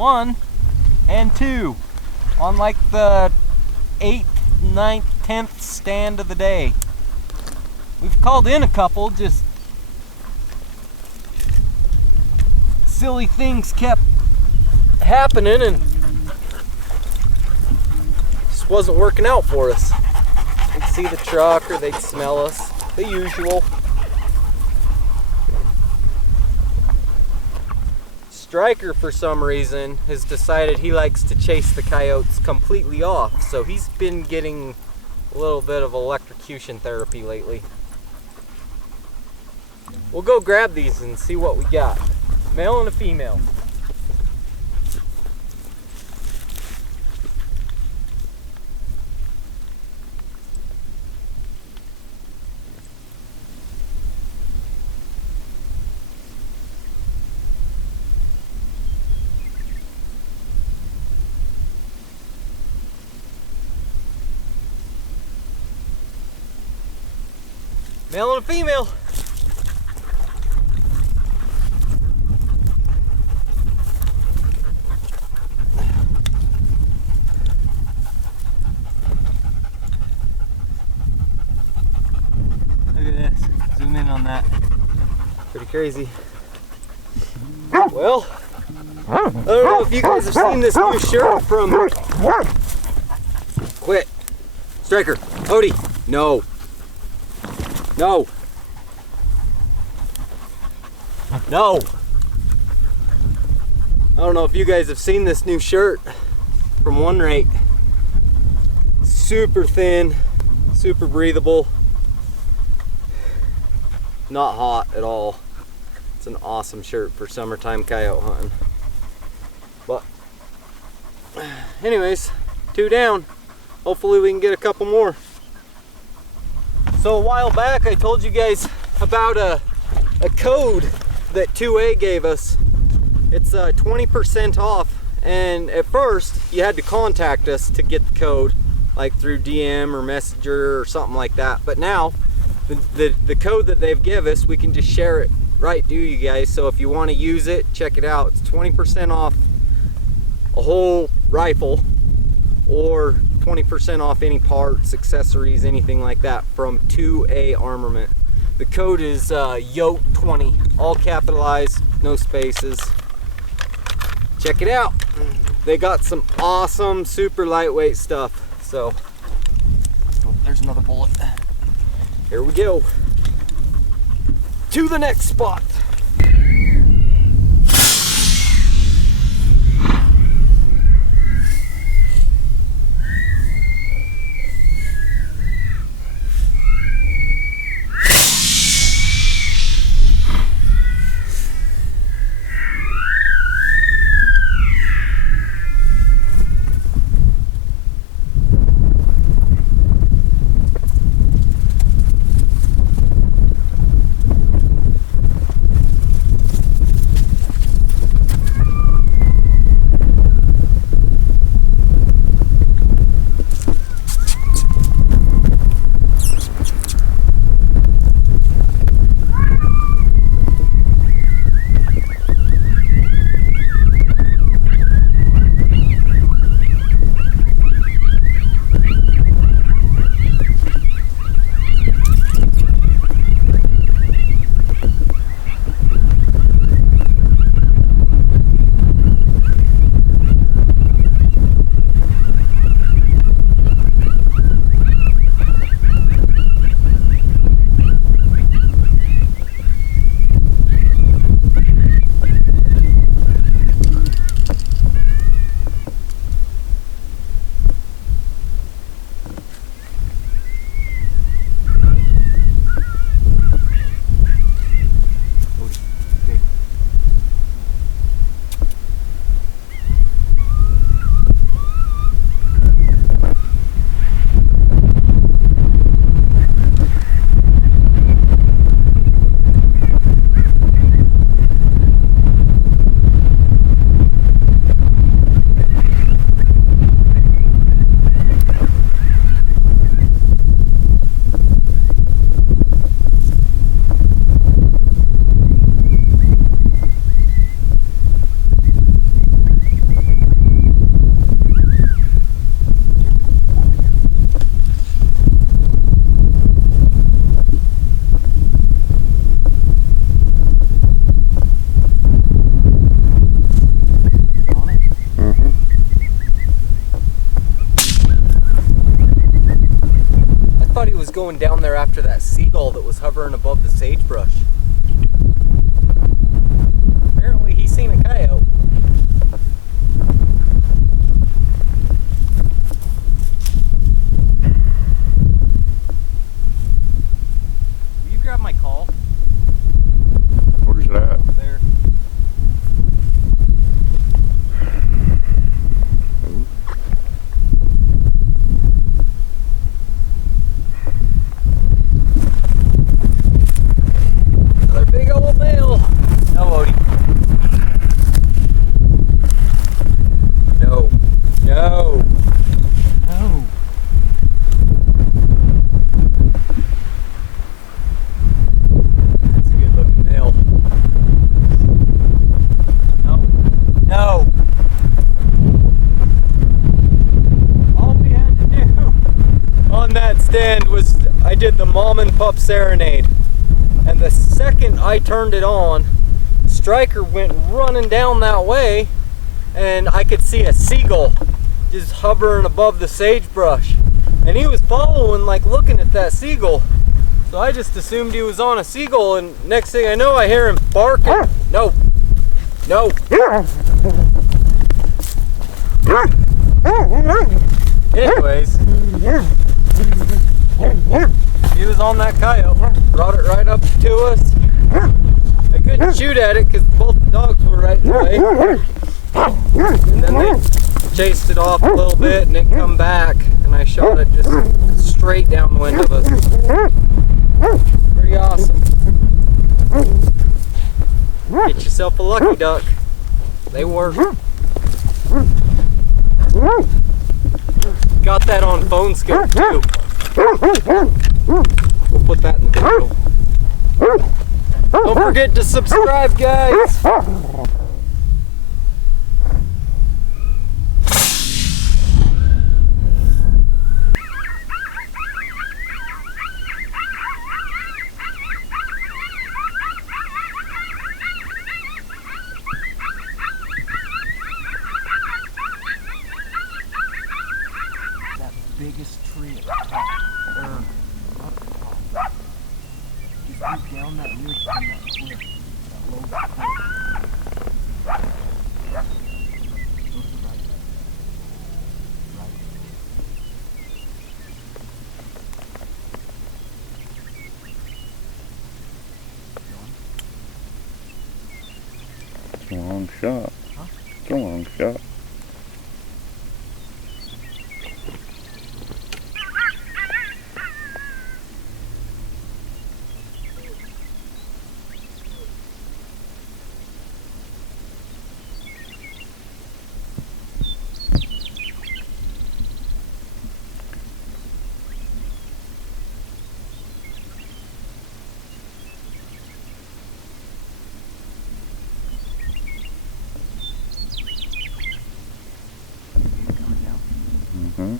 1 and 2 on like the 8th, 9th, 10th stand of the day. We've called in a couple, just silly things kept happening and just wasn't working out for us. They'd see the truck or they'd smell us, the usual. Striker, for some reason, has decided he likes to chase the coyotes completely off, so he's been getting a little bit of electrocution therapy lately. We'll go grab these and see what we got. Male and a female. Male and a female. Look at this. Zoom in on that. Pretty crazy. Well, I don't know if you guys have seen this new shirt from... Quit. Striker. Odie. No. No. No. I don't know if you guys have seen this new shirt from One Rate. Super thin, super breathable. Not hot at all. It's an awesome shirt for summertime coyote hunting. But anyways, 2 down. Hopefully we can get a couple more. So a while back I told you guys about a code that 2A gave us. It's 20% off, and at first you had to contact us to get the code, like through DM or Messenger or something like that. But now the code that they've given us, we can just share it right to you guys. So if you want to use it, check it out. It's 20% off a whole rifle, or 20% off any parts, accessories, anything like that from 2A Armament. The code is YOTE20, all capitalized, no spaces. Check it out. They got some awesome, super lightweight stuff. So, oh, there's another bullet. Here we go. To the next spot. was going down there after that seagull that was hovering above the sagebrush. Apparently he seen a coyote. Will you grab my call? Where's it at? Over there. Another big old male. No, Odie. No. No. No. That's a good looking male. No. No. All we had to do on that stand was I did the mom and pup serenade. And the second I turned it on, Striker went running down that way, and I could see a seagull just hovering above the sagebrush. And he was following, like looking at that seagull. So I just assumed he was on a seagull, and next thing I know, I hear him barking. No. No. Anyways, he was on that coyote, brought it right up to us. I couldn't shoot at it because both the dogs were right in the way. And then they chased it off a little bit and it come back, and I shot it just straight downwind of us. Pretty awesome. Get yourself a lucky duck. They work. Got that on phone scope too. We'll put that in the video. Don't forget to subscribe, guys. That biggest tree at the top, not the top. Just look down that ridge from that cliff, that low cliff. Look right. It's a long shot. Huh? It's a long shot. Mm-hmm.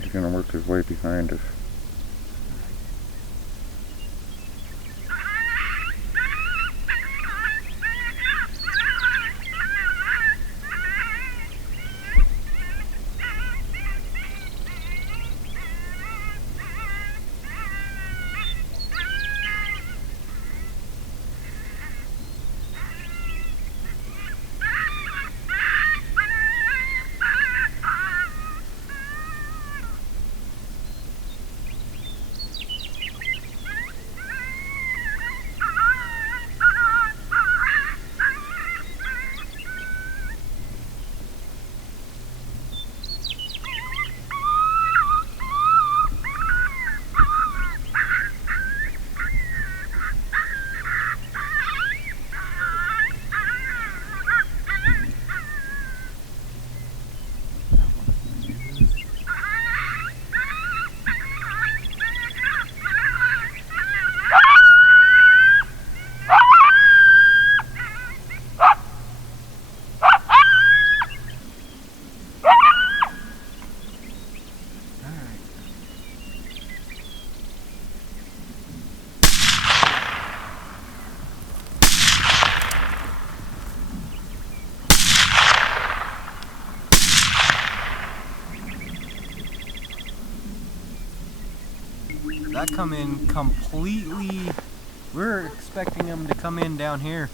He's gonna work his way behind us. That come in completely. We're expecting them to come in down here,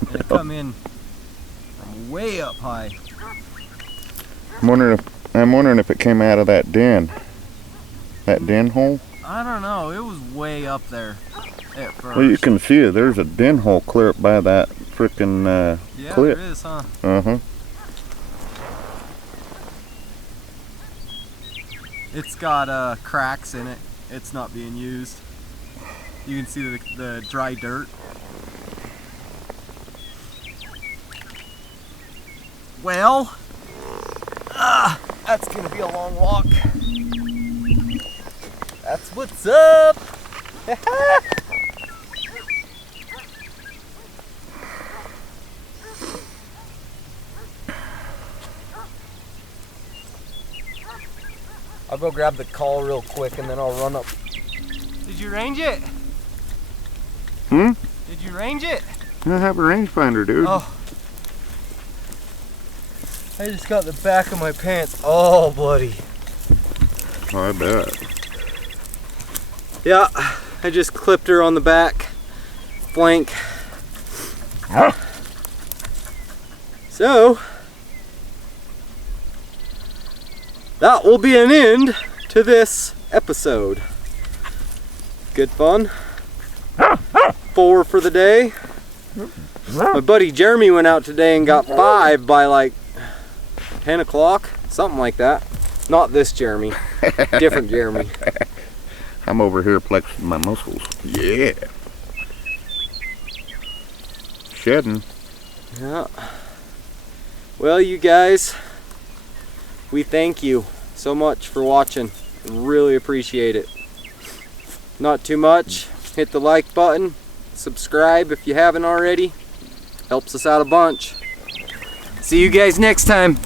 and it come in from way up high. I'm wondering if it came out of that den. That den hole? I don't know. It was way up there at first. Well, you can see it. There's a den hole clear up by that frickin' yeah, cliff. there is, huh? Uh-huh. It's got cracks in it. It's not being used. You can see the dry dirt. Well, that's gonna be a long walk. That's what's up. I'll go grab the call real quick and then I'll run up. Did you range it? Hmm? Did you range it? I have a rangefinder, dude. Oh. I just got the back of my pants all bloody. Oh, I bet. Yeah, I just clipped her on the back flank. Huh? So, that will be an end to this episode. Good fun. 4 for the day. My buddy Jeremy went out today and got 5 by like 10 o'clock, something like that. Not this Jeremy, different Jeremy. I'm over here flexing my muscles. Yeah. Shedding. Yeah. Well, you guys, we thank you so much for watching. Really appreciate it. Not too much. Hit the like button. Subscribe if you haven't already. Helps us out a bunch. See you guys next time.